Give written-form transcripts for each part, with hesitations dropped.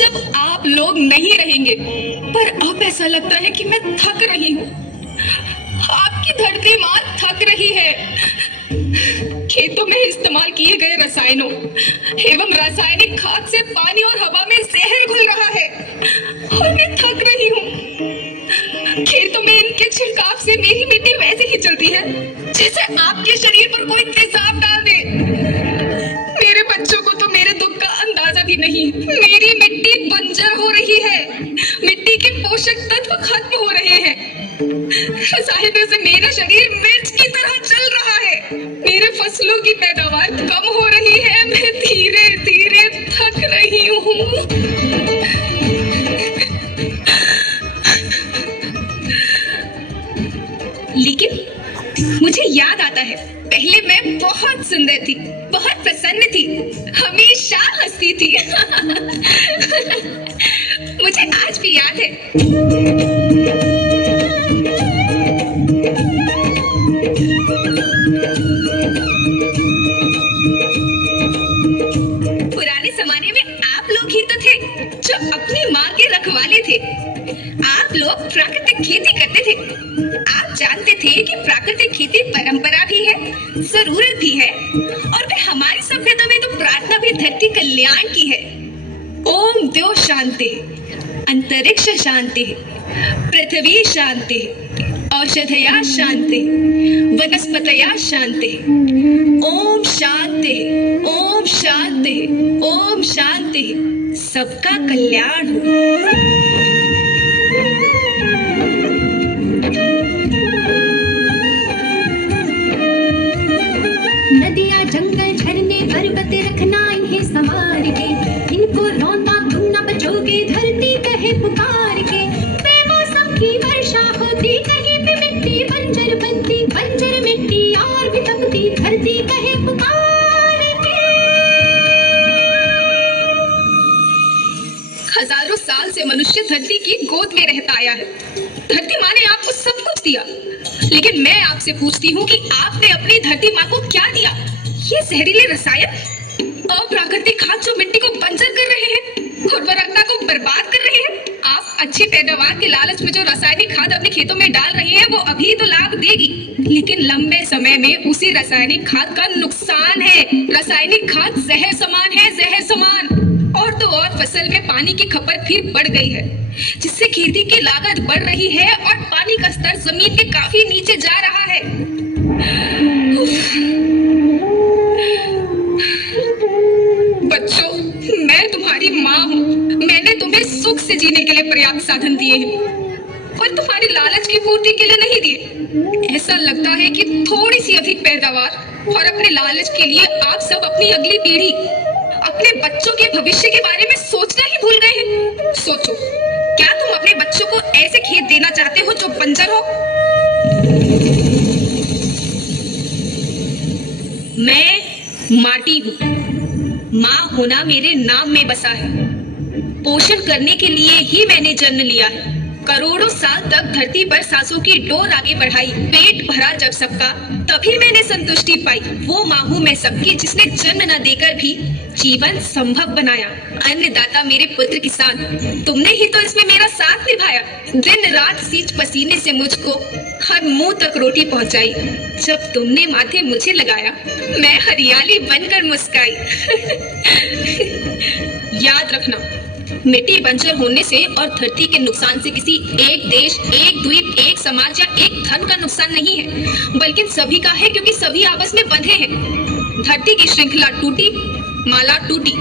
जब आप लोग नहीं रहेंगे, पर अब ऐसा लगता है कि मैं थक रही हूँ। आपकी धरती माँ थक रही है। खेतों में इस्तेमाल किए गए रसायनों एवं रासायनिक खाद से पानी और हवा में जहर घुल रहा है और मैं थक रही हूँ। खेतों में इनके छिड़काव से मेरी मिट्टी वैसे ही चलती है जैसे आपके शरीर पर कोई तेजाब डाल दे। मेरे बच्चों को तो मेरे दुख का अंदाजा भी नहीं। मेरी मिट्टी बंजर हो रही है, मिट्टी के पोषक तत्व खत्म हो रहे हैं। रसायनों से मेरा शरीर मिर्च की तरह चल रहा है। मेरे फसलों की पैदावार कम हो रही है। मैं धीरे धीरे थक रही हूँ। लेकिन मुझे याद आता है, पहले मैं बहुत सुंदर थी, बहुत प्रसन्न थी, हमेशा हंसती थी। मुझे आज भी याद है। पुराने जमाने में आप लोग ही तो थे जो अपनी माँ के रखवाले थे। आप लोग प्राकृतिक खेती करते थे। आप जानते थे कि प्राकृतिक खेती परंपरा भी है, जरूरत भी है, और फिर हमारी सभ्यता में तो प्रार्थना भी धरती कल्याण की है। ओम द्यो शांति, अंतरिक्ष शांति, पृथ्वी शांति, औषधया शांति, वनस्पतया शांति। ओम शांति, ओम शांति, ओम शांति। सबका कल्याण हो। नदियाँ, जंगल, झरने, पर्वत रखना इन्हें संवार के, इनको रौंदा तुम न बचोगे, धरती कहे पुकार के। बेमौसम की वर्षा होती, कहीं पे मिट्टी बंजर बनती, बंजर मिट्टी और भी तपती, धरती कहे पुकार के। हजारों साल से मनुष्य धरती की गोद में रहता आया है। धरती माँ ने आपको सब कुछ दिया, लेकिन मैं आपसे पूछती हूँ कि आपने अपनी धरती माँ को क्या दिया? ये जहरीले रसायन, अप्राकृतिक खाद जो मिट्टी को बंजर कर रहे हैं, उर्वरकता को बर्बाद कर रहे हैं। आप अच्छी पैदावार के लालच में जो रासायनिक खाद अपने खेतों में डाल रहे हैं, वो अभी तो लाभ देगी, लेकिन लंबे समय में उसी रासायनिक खाद का नुकसान है। रासायनिक खाद जहर समान है, जहर समान। और तो और फसल में पानी की खपत फिर बढ़ गई है, जिससे खेती की लागत बढ़ रही है और पानी का स्तर जमीन के काफी नीचे जा रहा है। बच्चों, मैं तुम्हारी माँ हूँ। मैंने तुम्हें सुख से जीने के लिए पर्याप्त साधन दिए हैं, पर तुम्हारी लालच की पूर्ति के लिए नहीं दिए। ऐसा लगता है कि थोड़ी सी अधिक पैदावार और अपने लालच के लिए आप सब अपनी अगली पीढ़ी, अपने बच्चों के भविष्य के बारे में सोचना ही भूल गए हैं। सोचो, क्या तुम अपने बच्चों को ऐसे खेत देना चाहते हो जो बंजर हो? मैं माटी हूँ। माँ होना मेरे नाम में बसा है। पोषण करने के लिए ही मैंने जन्म लिया है। करोड़ों साल तक धरती पर सांसों की डोर आगे बढ़ाई। पेट भरा जब सबका, तभी मैंने संतुष्टि पाई। वो माँ हूँ मैं सबकी, जिसने जन्म न देकर भी जीवन संभव बनाया। अन्नदाता मेरे पुत्र किसान, तुमने ही तो इसमें मेरा साथ निभाया। दिन रात सींच पसीने से मुझको हर मुंह तक रोटी पहुंचाई। जब तुमने माथे मुझे लगाया, मैं हरियाली बनकर मुस्काई। याद रखना, मिट्टी बंजर होने से और धरती के नुकसान से किसी एक देश, एक द्वीप, एक समाज या एक धन का नुकसान नहीं है, बल्कि सभी का है, क्योंकि सभी आपस में बंधे हैं। धरती की श्रृंखला टूटी, माला टूटी,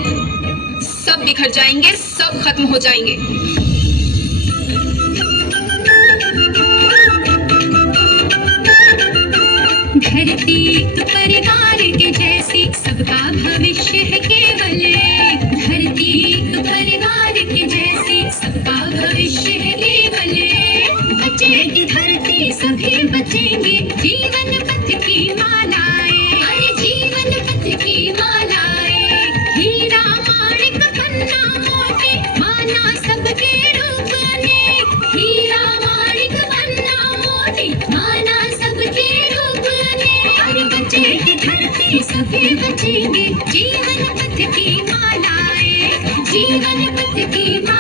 सब बिखर जाएंगे, सब खत्म हो जाएंगे। धरती तो परिवार के जैसी, सबका भविष्य है केवल। धरती तो परिवार के जैसी, सबका भविष्य है केवल। बचेगी धरती, सभी बचेंगे, जीवन पथ की मालाएं, अरे जीवन पथ की मालाएं। हीरा माणिक पन्ना मोती, माना सबके रूप ने। हीरा माणिक पन्ना मोती, माना सबके रूप ने। अरे बचेगी धरती, सभी बचेंगे, जीवन पथ की मालाएं। जीवन पथ की